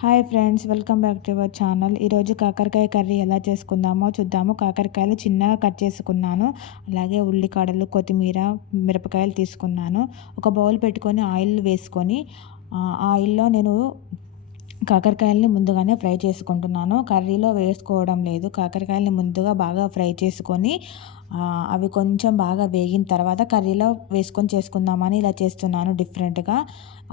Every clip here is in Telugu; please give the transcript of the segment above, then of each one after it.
Hi friends, welcome back to our channel. ఈరోజు కాకరకాయ కర్రీ ఎలా చేసుకుందామో చూద్దాము. కాకరకాయలు చిన్నగా కట్ చేసుకున్నాను. అలాగే ఉల్లికాడలు, కొత్తిమీర, మిరపకాయలు తీసుకున్నాను. ఒక బౌల్ పెట్టుకొని ఆయిల్ వేసుకొని ఆయిల్లో నేను కాకరకాయలని ముందుగానే ఫ్రై చేసుకుంటున్నాను. కర్రీలో వేసుకోవడం లేదు. కాకరకాయలని ముందుగా బాగా ఫ్రై చేసుకొని అవి కొంచెం బాగా వేగిన తర్వాత కర్రీలో వేసుకొని చేసుకుందామని ఇలా చేస్తున్నాను డిఫరెంట్గా.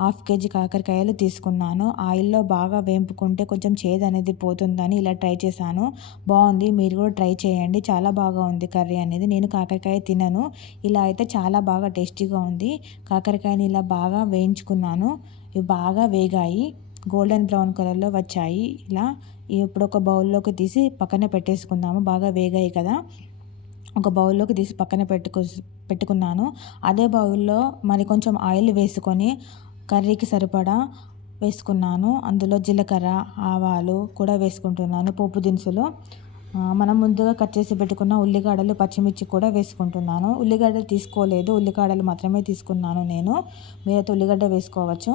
1/2 kg కాకరకాయలు తీసుకున్నాను. ఆయిల్లో బాగా వేంపుకుంటే కొంచెం చేదు అనేది పోతుందని ఇలా ట్రై చేశాను. బాగుంది, మీరు కూడా ట్రై చేయండి. చాలా బాగా ఉంది కర్రీ అనేది. నేను కాకరకాయ తినను, ఇలా అయితే చాలా బాగా టేస్టీగా ఉంది. కాకరకాయని ఇలా బాగా వేయించుకున్నాను. ఇవి బాగా వేగాయి, గోల్డెన్ బ్రౌన్ కలర్లో వచ్చాయి. ఇలా ఇప్పుడు ఒక బౌల్లోకి తీసి పక్కన పెట్టేసుకుందాము. బాగా వేగాయి కదా, ఒక బౌల్లోకి తీసి పక్కన పెట్టుకున్నాను. అదే బౌల్లో మరి కొంచెం ఆయిల్ వేసుకొని కర్రీకి సరిపడా వేసుకున్నాను. అందులో జీలకర్ర, ఆవాలు కూడా వేసుకుంటున్నాను, పోపు దినుసులు. మనం ముందుగా కట్ చేసి పెట్టుకున్న ఉల్లిగడ్డలు, పచ్చిమిర్చి కూడా వేసుకుంటున్నాను. ఉల్లిగడ్డలు తీసుకోలేదు, ఉల్లికాడలు మాత్రమే తీసుకున్నాను నేను. మీరైతే ఉల్లిగడ్డ వేసుకోవచ్చు.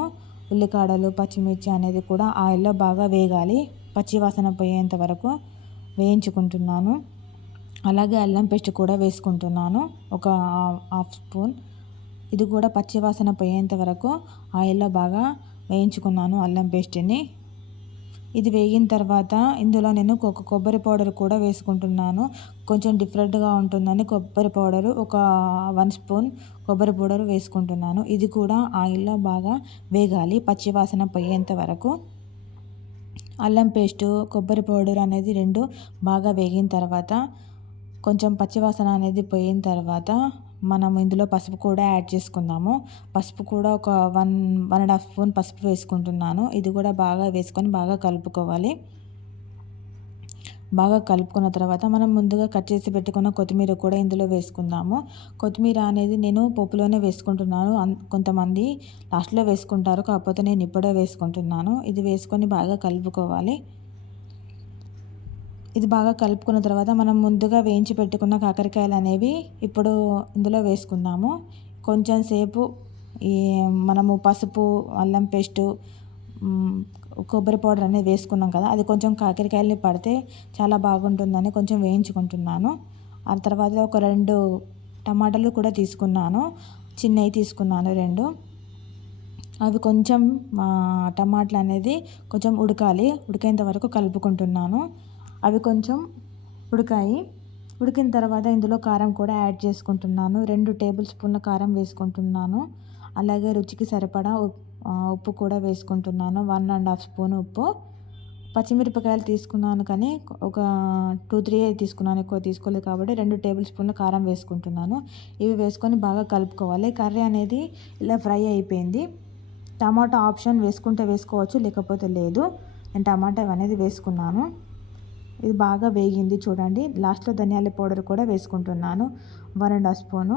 ఉల్లికాడలు, పచ్చిమిర్చి అనేది కూడా ఆయిల్లో బాగా వేగాలి, పచ్చి వాసన పోయేంత వరకు వేయించుకుంటున్నాను. అలాగే అల్లం పేస్ట్ కూడా వేసుకుంటున్నాను, ఒక 1/2 స్పూన్. ఇది కూడా పచ్చి వాసన పోయేంత వరకు ఆయిల్లో బాగా వేయించుకున్నాను అల్లం పేస్ట్ని. ఇది వేగిన తర్వాత ఇందులో నేను కొబ్బరి పౌడర్ కూడా వేసుకుంటున్నాను. కొంచెం డిఫరెంట్గా ఉంటుందని కొబ్బరి పౌడరు ఒక 1 స్పూన్ కొబ్బరి పౌడర్ వేసుకుంటున్నాను. ఇది కూడా ఆయిల్లో బాగా వేగాలి, పచ్చి వాసన పోయేంత వరకు. అల్లం పేస్టు, కొబ్బరి పౌడర్ అనేది రెండు బాగా వేగిన తర్వాత, కొంచెం పచ్చివాసన అనేది పోయిన తర్వాత మనం ఇందులో పసుపు కూడా యాడ్ చేసుకుందాము. పసుపు కూడా ఒక 1.5 స్పూన్ పసుపు వేసుకుంటున్నాను. ఇది కూడా బాగా వేసుకొని బాగా కలుపుకోవాలి. బాగా కలుపుకున్న తర్వాత మనం ముందుగా కట్ చేసి పెట్టుకున్న కొత్తిమీర కూడా ఇందులో వేసుకుందాము. కొత్తిమీర అనేది నేను పోపులోనే వేసుకుంటున్నాను. కొంతమంది లాస్ట్లో వేసుకుంటారు, కాకపోతే నేను ఇప్పుడే వేసుకుంటున్నాను. ఇది వేసుకొని బాగా కలుపుకోవాలి. ఇది బాగా కలుపుకున్న తర్వాత మనం ముందుగా వేయించి పెట్టుకున్న కాకరకాయలు అనేవి ఇప్పుడు ఇందులో వేసుకుందాము. కొంచెం సేపు ఈ మనము పసుపు, అల్లం పేస్టు, కొబ్బరి పౌడర్ అనేది వేసుకున్నాం కదా, అది కొంచెం కాకరకాయలు పడితే చాలా బాగుంటుందని కొంచెం వేయించుకుంటున్నాను. ఆ తర్వాత ఒక 2 టమాటాలు కూడా తీసుకున్నాను, చిన్నవి తీసుకున్నాను 2. అవి కొంచెం టమాటాలు అనేది కొంచెం ఉడికేంత వరకు కలుపుకుంటున్నాను. అవి కొంచెం ఉడికిన తర్వాత ఇందులో కారం కూడా యాడ్ చేసుకుంటున్నాను. 2 టేబుల్ స్పూన్ల కారం వేసుకుంటున్నాను. అలాగే రుచికి సరిపడా ఉప్పు కూడా వేసుకుంటున్నాను, 1.5 స్పూన్ ఉప్పు. పచ్చిమిరపకాయలు తీసుకున్నాను కానీ ఒక 2-3 తీసుకున్నాను, ఎక్కువ తీసుకోలేదు కాబట్టి 2 టేబుల్ స్పూన్ల కారం వేసుకుంటున్నాను. ఇవి వేసుకొని బాగా కలుపుకోవాలి. కర్రీ అనేది ఇలా ఫ్రై అయిపోయింది. టమాటా ఆప్షన్ వేసుకుంటే వేసుకోవచ్చు, లేకపోతే లేదు. నేను టమాటా అనేది వేసుకున్నాను. ఇది బాగా వేగింది చూడండి. లాస్ట్లో ధనియాల పౌడర్ కూడా వేసుకుంటున్నాను, 1.5 స్పూను.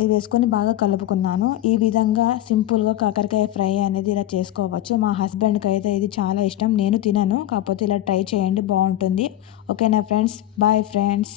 ఇది వేసుకొని బాగా కలుపుకున్నాను. ఈ విధంగా సింపుల్గా కాకరకాయ ఫ్రై అనేది ఇలా చేసుకోవచ్చు. మా హస్బెండ్కి అయితే ఇది చాలా ఇష్టం. నేను తినను, కాకపోతే ఇలా ట్రై చేయండి, బాగుంటుంది. ఓకేనా ఫ్రెండ్స్, బాయ్ ఫ్రెండ్స్.